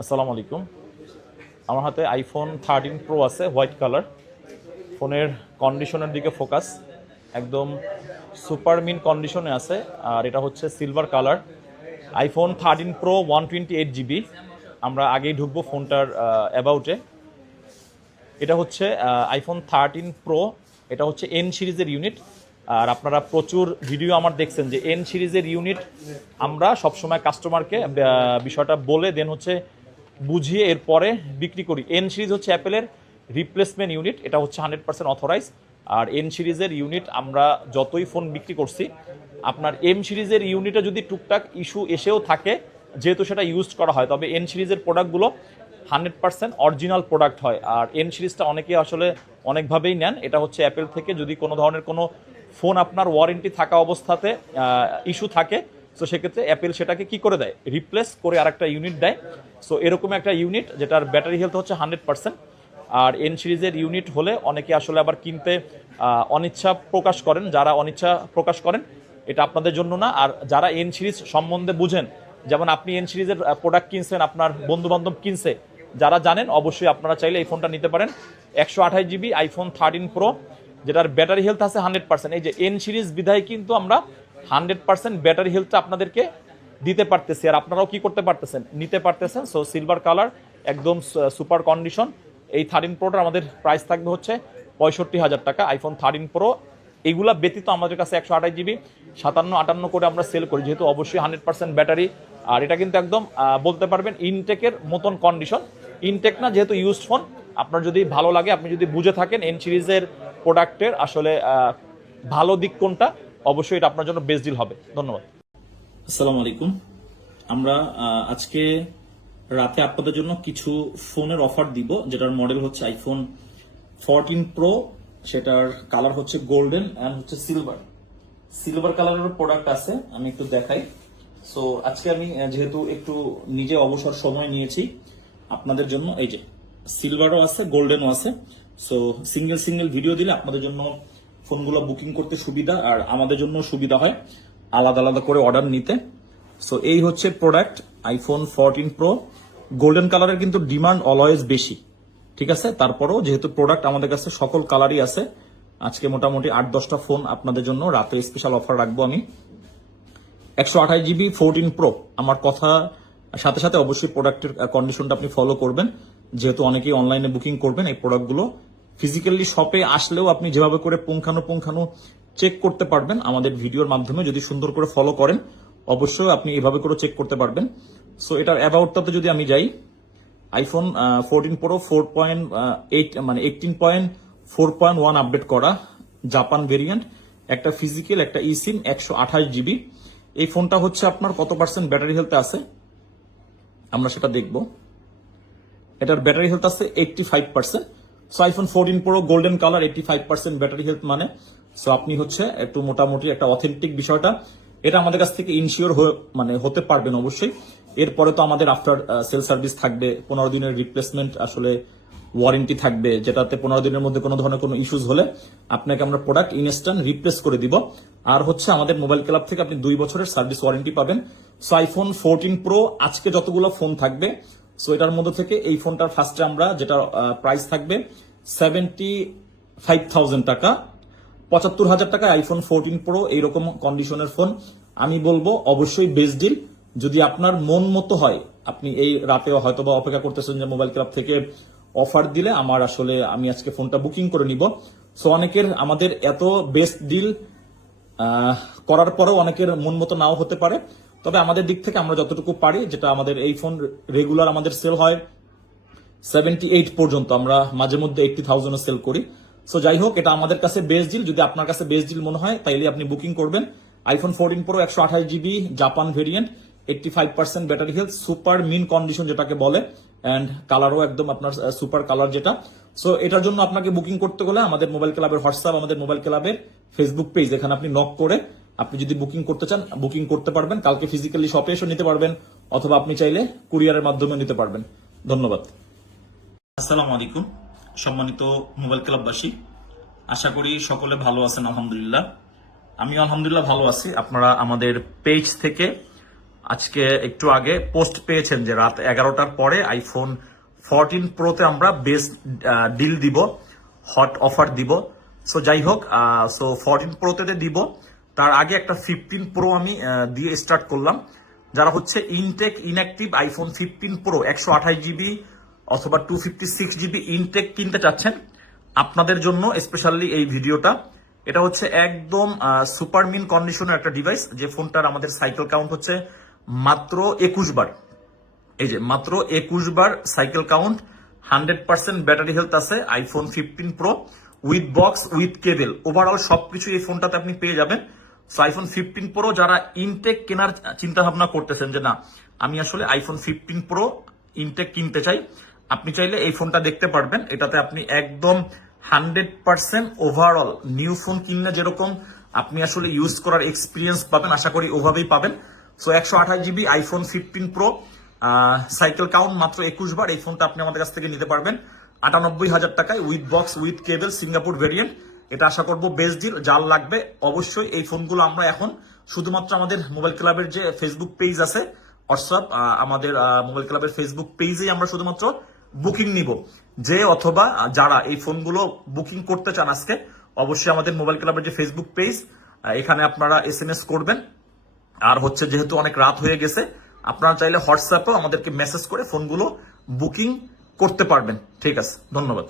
আসসালামু আলাইকুম। আমার হাতে আইফোন থার্টিন প্রো আছে হোয়াইট কালার ফোনের কন্ডিশনের দিকে ফোকাস একদম সুপার মিন কন্ডিশনে আছে, আর এটা হচ্ছে silver colour iPhone thirteen pro one twenty eight GB আমরা আগেই ঢুকবো ফোনটার অ্যাবাউটে এটা হচ্ছে আইফোন থার্টিন প্রো এটা হচ্ছে এন সিরিজের ইউনিট আর আপনারা প্রচুর ভিডিও আমার দেখছেন যে এন সিরিজের ইউনিট আমরা সবসময় কাস্টমারকে বিষয়টা বলে দেন হচ্ছে বুঝিয়ে এরপরে বিক্রি করি। এন সিরিজ হচ্ছে অ্যাপেলের রিপ্লেসমেন্ট ইউনিট এটা হচ্ছে হান্ড্রেড পার্সেন্ট অথরাইজ আর এন সিরিজের ইউনিট আমরা যতই ফোন বিক্রি করছি, আপনার এম সিরিজের ইউনিটে যদি টুকটাক ইস্যু এসেও থাকে, যেহেতু সেটা ইউজ করা হয়, তবে এন সিরিজের প্রোডাক্টগুলো হান্ড্রেড পার্সেন্ট অরিজিনাল প্রোডাক্ট হয়। আর এন সিরিজটা অনেকে আসলে অনেকভাবেই নেন। এটা হচ্ছে অ্যাপেল থেকে যদি কোনো ধরনের কোনো ফোন আপনার ওয়ারেন্টি থাকা অবস্থাতে ইস্যু থাকে সো সেক্ষেত্রে অ্যাপেল সেটাকে কি করে দেয়? রিপ্লেস করে আরেকটা ইউনিট দেয়। সো এরকম একটা ইউনিট যেটার ব্যাটারি হেলথ হচ্ছে হান্ড্রেড পার্সেন্ট আর এন সিরিজের ইউনিট হলে অনেকে আসলে আবার কিনতে অনিচ্ছা প্রকাশ করেন। যারা অনিচ্ছা প্রকাশ করেন, এটা আপনাদের জন্য না। আর যারা এন সিরিজ সম্বন্ধে বুঝেন, যেমন আপনি এন সিরিজের প্রোডাক্ট কিনছেন, আপনার বন্ধু বান্ধব কিনছে, যারা জানেন, অবশ্যই আপনারা চাইলে এই ফোনটা নিতে পারেন। একশো আঠাশ জিবি আইফোন থার্টিন প্রো যেটার ব্যাটারি হেলথ আছে হান্ড্রেড পার্সেন্ট এই যে এন সিরিজ বিধায় কিন্তু আমরা হান্ড্রেড পার্সেন্ট ব্যাটারি হেলথটা আপনাদেরকে দিতে পারতেছি। আর আপনারাও কি করতে পারতেছেন? নিতে পারতেছেন। সো সিলভার কালার একদম সুপার কন্ডিশন এই থার্টিন প্রোটার আমাদের প্রাইস থাকবে হচ্ছে পঁয়ষট্টি হাজার টাকা। আইফোন থার্টিন প্রো এইগুলা ব্যতীত আমাদের কাছে একশো আঠাশ জিবি সাতান্ন আটান্ন করে আমরা সেল করি। যেহেতু অবশ্যই হান্ড্রেড পার্সেন্ট ব্যাটারি আর এটা কিন্তু একদম বলতে পারবেন ইনটেকের মতন কন্ডিশন ইনটেক না, যেহেতু ইউজ ফোন আপনার যদি ভালো লাগে, আপনি যদি বুঝে থাকেন এন সিরিজের প্রোডাক্টের আসলে ভালো দিক কোনটা অবশ্যই এটা আপনার জন্য বেস্ট ডিল হবে। ধন্যবাদ। আসসালামু আলাইকুম। আমরা আজকে রাতে আপনাদের জন্য কিছু ফোনের অফার দিব, যেটার মডেল হচ্ছে আইফোন ফোরটিন প্রো সেটার কালার হচ্ছে গোল্ডেন অ্যান্ড হচ্ছে সিলভার সিলভার কালারের প্রোডাক্ট আছে, আমি একটু দেখাই। সো আজকে আমি যেহেতু একটু নিজে অবসর সময় নিয়েছি, আপনাদের জন্য, এই যে সিলভারও আছে গোল্ডেনও আছে। সো সিঙ্গেল সিঙ্গেল ভিডিও দিলে আপনাদের জন্য ফোনগুলো বুকিং করতে সুবিধা আর আমাদের জন্য সুবিধা হয়। আলাদা আলাদা করে অর্ডার নিতে। সো এই হচ্ছে product iPhone fourteen pro golden কালারের কিন্তু ডিমান্ড অলওয়েজ বেশি। ঠিক আছে? তারপরও যেহেতু প্রোডাক্ট আমাদের কাছে সকল কালারই আছে, আজকে মোটামুটি আট দশটা ফোন আপনাদের জন্য রাতে স্পেশাল অফার রাখব আমি। একশো আঠাশ জিবি ফোরটিন প্রো আমার কথা, সাথে সাথে অবশ্যই প্রোডাক্টের কন্ডিশনটা আপনি ফলো করবেন। যেহেতু অনেকেই অনলাইনে বুকিং করবেন এই প্রোডাক্টগুলো ফিজিক্যালি শপে আসলেও আপনি যেভাবে করে পুঙ্খানু পুঙ্খানু চেক করতে পারবেন আমাদের ভিডিওর মাধ্যমে, যদি সুন্দর করে ফলো করেন, অবশ্যই আপনি এভাবে করে চেক করতে পারবেন। সো এটার অ্যাবাউটটাতে যদি আমি যাই iPhone fourteen pro four point eight মানে eighteen point four point one update করা জাপান ভেরিয়েন্ট একটা ফিজিক্যাল একটা ই সিম একশো আঠাশ জিবি এই ফোনটা হচ্ছে আপনার কত পার্সেন্ট ব্যাটারি হেলথ আছে? আমরা সেটা দেখব। এটার ব্যাটারি হেলথ আছে eighty five percent so iPhone fourteen pro golden colour eighty five percent battery health মানে। সো আপনি হচ্ছে একটু মোটামুটি একটা অথেন্টিক বিষয়টা। এটা আমাদের কাছ থেকে ইনশিওর মানে হতে পারবেন অবশ্যই। এরপরে তো আমাদের আফটার সেল সার্ভিস থাকবে, পনেরো দিনের রিপ্লেসমেন্ট আসলে ওয়ারেন্টি থাকবে, যেটাতে পনেরো দিনের মধ্যে কোনো ধরনের কোনো ইস্যুস হলে আপনাকে আমরা প্রোডাক্ট ইনস্ট্যান্ট রিপ্লেস করে দিব। আর হচ্ছে আমাদের মোবাইল ক্লাব থেকে আপনি দুই বছরের সার্ভিস ওয়ারেন্টি পাবেন। সো আইফোন ফোরটিন প্রো, আজকে যতগুলো ফোন থাকবে সো এটার মধ্যে থেকে এই ফোনটার ফার্স্টে আমরা যেটা প্রাইস থাকবে সেভেন্টি ফাইভ থাউজেন্ড টাকা। পঁচাত্তর হাজার টাকা আইফোন ফোরটিন প্রো এইরকম কন্ডিশনের ফোন আমি বলব অবশ্যই বেস্ট ডিল যদি আপনার মন মতো হয়, আপনি এই রাতেও হয়তো বা অপেক্ষা করতেছেন যে মোবাইল ক্লাব থেকে অফার দিলে আমার আসলে আমি আজকে ফোনটা বুকিং করে নিব। সো অনেকের আমাদের এত বেস্ট ডিল করার পরেও অনেকের মন মতো নাও হতে পারে। তবে আমাদের দিক থেকে আমরা যতটুকু পারি, যেটা আমাদের এই ফোন রেগুলার আমাদের সেল হয় সেভেন্টি এইট পর্যন্ত আমরা মাঝে মধ্যে এইটটি থাউজেন্ড সেল করি। সো যাই হোক, এটা আমাদের কাছে বেস্ট ডিল যদি আপনার কাছে বেস্ট ডিল মনে হয়, তাইলে আপনি বুকিং করবেন। আইফোন ফোরটিন প্রো একশো আঠাশ GB Japan variant eighty five percent battery health super mean condition যেটাকে বলে অ্যান্ড কালারও একদম আপনার সুপার কালার যেটা। সো এটার জন্য আপনাকে বুকিং করতে গেলে আমাদের মোবাইল ক্লাবের হোয়াটসঅ্যাপ আমাদের মোবাইল ক্লাবের ফেসবুক পেজ এখানে আপনি নক করে আপনি যদি বুকিং করতে চান বুকিং করতে পারবেন। কালকে ফিজিক্যালি শপে এসে নিতে পারবেন, অথবা আপনি চাইলে কুরিয়ারের মাধ্যমে নিতে পারবেন। ধন্যবাদ। আসসালামু আলাইকুম। সম্মানিত মোবাইল ক্লাববাসী, আশা করি সকলে ভালো আছেন, আলহামদুলিল্লাহ। আমি আলহামদুলিল্লাহ ভালো আছি। আপনারা আমাদের পেজ থেকে আজকে একটু আগে পোস্ট পেয়েছেন যে রাত এগারোটার পরে আইফোন ফোরটিন প্রোতে আমরা বেস্ট ডিল দিব হট অফার দিব। সো যাই হোক সো ফোরটিন প্রোতে দিব তার আগে একটা ফিফটিন প্রো আমি দিয়ে স্টার্ট করলাম। যারা হচ্ছে intact inactive iPhone fifteen pro একশো আঠাশ জিবি অথবা two fifty six GB intact কিনতে চাচ্ছেন, আপনাদের জন্য স্পেশালি এই ভিডিওটা। এটা হচ্ছে একদম সুপার মিন কন্ডিশনের একটা ডিভাইস যে ফোনটার আমাদের সাইকেল কাউন্ট হচ্ছে মাত্র একুশ বার। এই যে মাত্র একুশ বার cycle count hundred percent battery health আছে iPhone fifteen pro with box with cable overall সবকিছু এই ফোনটাতে আপনি পেয়ে যাবেন। সো আইফোন ফিফটিন প্রো যারা ইনটেক কেনার চিন্তা ভাবনা করতেছেন যে না, আমি আসলে আইফোন ফিফটিন প্রো ইনটেক কিনতে চাই, আপনি চাইলে এই ফোনটা দেখতে পারবেন। এটাতে আপনি একদম hundred percent overall new phone কিনলে যেরকম আপনি আসলে ইউজ করার এক্সপিরিয়েন্স পাবেন, আশা করি ওভাবেই পাবেন। সো একশো আঠাশ GB iPhone fifteen pro cycle count মাত্র একুশ বার। এই ফোনটা আপনি আমাদের কাছ থেকে নিতে পারবেন। আটানব্বই হাজার টাকায় with box with cable Singapore variant এটা আশা করব বেস্ট ডিল যার লাগবে। অবশ্যই এই ফোনগুলো আমরা এখন শুধুমাত্র আমাদের মোবাইল ক্লাবের যে ফেসবুক পেজ আছে হোয়াটসঅ্যাপ আমাদের মোবাইল ক্লাবের ফেসবুক পেজেই আমরা শুধুমাত্র বুকিং নিব। যে অথবা যারা এই ফোনগুলো বুকিং করতে চান আজকে, অবশ্যই আমাদের মোবাইল ক্লাবের যে ফেসবুক পেজ এখানে আপনারা এস এম এস করবেন। আর হচ্ছে যেহেতু অনেক রাত হয়ে গেছে, আপনারা চাইলে হোয়াটসঅ্যাপেও আমাদেরকে মেসেজ করে ফোনগুলো বুকিং করতে পারবেন। ঠিক আছে, ধন্যবাদ।